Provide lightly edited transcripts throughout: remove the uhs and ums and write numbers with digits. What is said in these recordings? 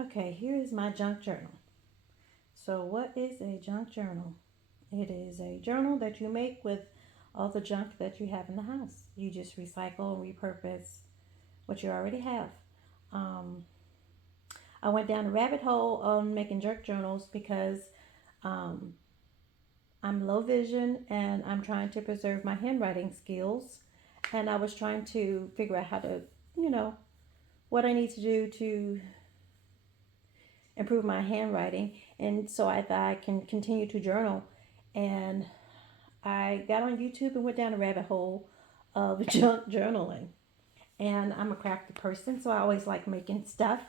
Okay, here is my junk journal. So, what is a junk journal? It is a journal that you make with all the junk that you have in the house. You just recycle and repurpose what you already have. Um, I went down a rabbit hole on making junk journals because um, I'm low vision and I'm trying to preserve my handwriting skills. And I was trying to figure out how to, you know, what I need to do to improve my handwriting. And so I thought I can continue to journal. And I got on YouTube and went down a rabbit hole of junk journaling. And I'm a crafty person, so I always like making stuff.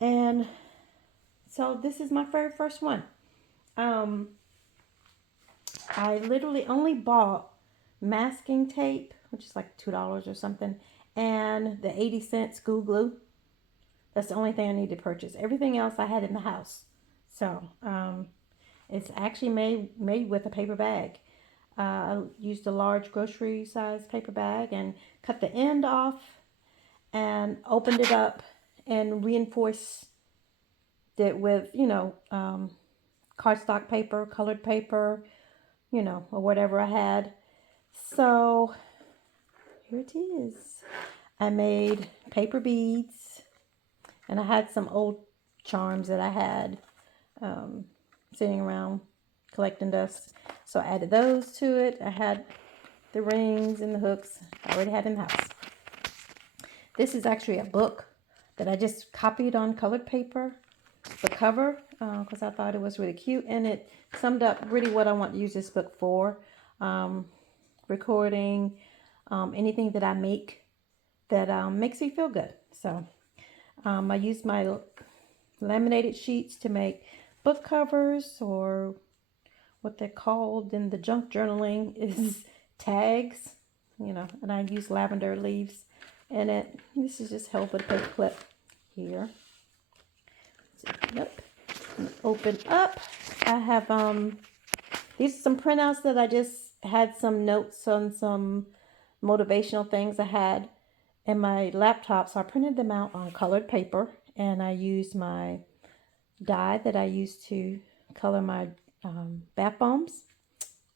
And so this is my very first one. Um, I literally only bought masking tape, which is like $2 or something, and the 80-cent school glue. That's the only thing I need to purchase. Everything else I had in the house. So it's actually made with a paper bag. I used a large grocery size paper bag and cut the end off and opened it up and reinforced it with, cardstock paper, colored paper, or whatever I had. So here it is. I made paper beads and I had some old charms that I had um, sitting around collecting dust. So I added those to it. I had the rings and the hooks I already had in the house. This is actually a book that I just copied on colored paper, the cover, because I thought it was really cute, and it summed up really what I want to use this book for. Um, Recording, anything that I make that makes me feel good. So I use my laminated sheets to make book covers, or what they're called in the junk journaling is tags, and I use lavender leaves in it. This is just held with a paper clip here. Yep. Open up. I have these are some printouts that I just had some notes on some motivational things I had in my laptop. So I printed them out on colored paper, and I used my dye that I used to color my bath bombs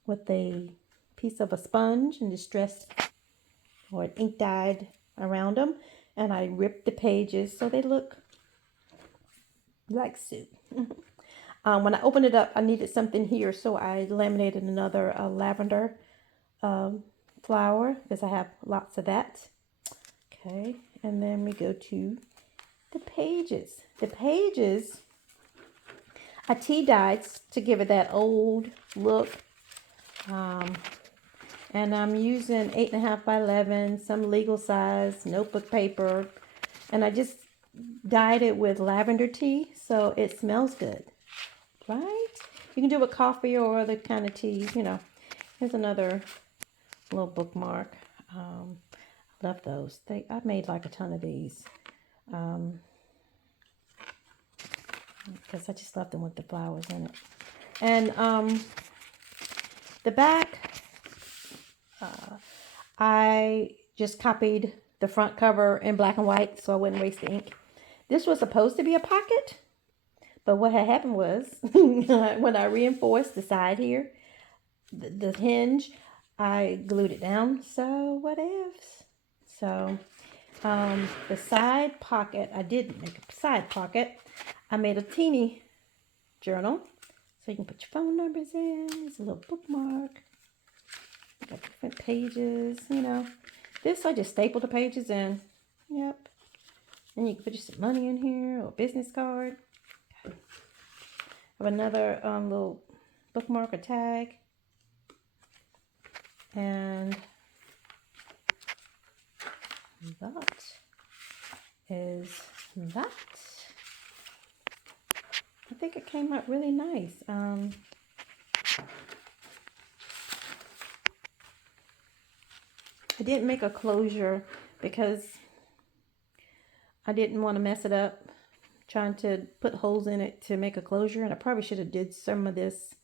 with a piece of a sponge and distressed or ink dyed around them, and I ripped the pages so they look like soup. When I opened it up, I needed something here, so I laminated another lavender um, flower because I have lots of that. Okay, and then we go to the pages. The pages I tea dyed to give it that old look. Um, and I'm using 8.5 by 11, some legal size notebook paper, and I just dyed it with lavender tea so it smells good, right? You can do it with coffee or other kind of tea. Here's another little bookmark. Love those. I made like a ton of these because I just love them with the flowers in it. And the back, I just copied the front cover in black and white so I wouldn't waste the ink. This was supposed to be a pocket, but what had happened was when I reinforced the side here, the hinge, I glued it down. So what ifs? So the side pocket, I did make a side pocket. I made a teeny journal so you can put your phone numbers in. It's a little bookmark. Got different pages. This I just stapled the pages in. Yep. And you can put some money in here or a business card. Okay. I have another little bookmark or tag. And that is that. I think it came out really nice. I didn't make a closure because I didn't want to mess it up trying to put holes in it to make a closure, and I probably should have did some of this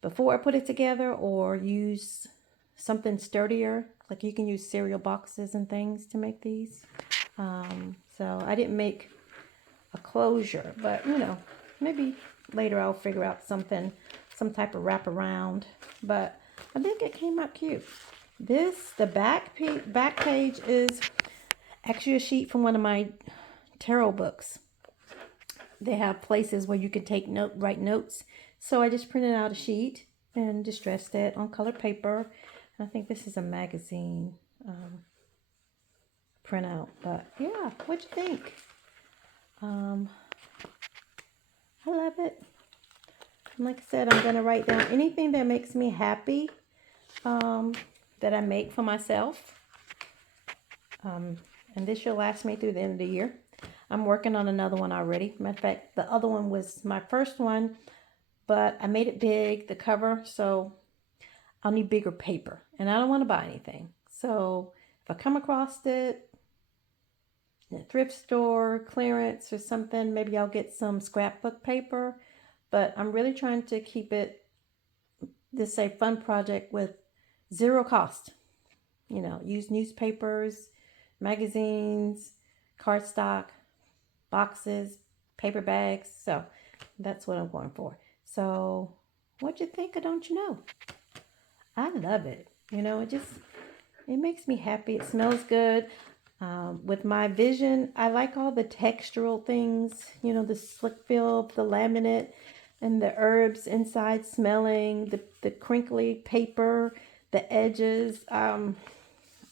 before I put it together or use something sturdier, like you can use cereal boxes and things to make these. So I didn't make a closure, but maybe later I'll figure out something, some type of wraparound. But I think it came out cute. The back page is actually a sheet from one of my tarot books. They have places where you can write notes. So I just printed out a sheet and distressed it on colored paper. I think this is a magazine printout. But yeah, what'd you think? I love it. And like I said, I'm gonna write down anything that makes me happy, that I make for myself. And this should last me through the end of the year. I'm working on another one already. Matter of fact, the other one was my first one, but I made it big, the cover, so I'll need bigger paper. And I don't want to buy anything. So if I come across it in a thrift store, clearance or something, maybe I'll get some scrapbook paper. But I'm really trying to keep it this a fun project with zero cost. Use newspapers, magazines, cardstock, boxes, paper bags. So that's what I'm going for. So what you think of Don't You Know? I love it. It makes me happy. It smells good. With my vision, I like all the textural things, the slick feel, the laminate, and the herbs inside smelling, the crinkly paper, the edges.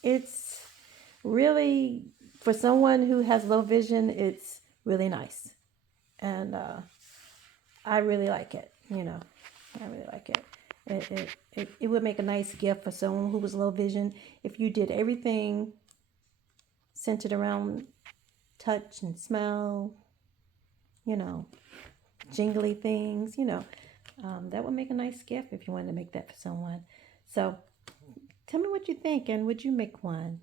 It's really, for someone who has low vision, it's really nice. And I really like it, I really like it. It would make a nice gift for someone who was low vision if you did everything centered around touch and smell, jingly things, that would make a nice gift if you wanted to make that for someone. So tell me what you think, and would you make one?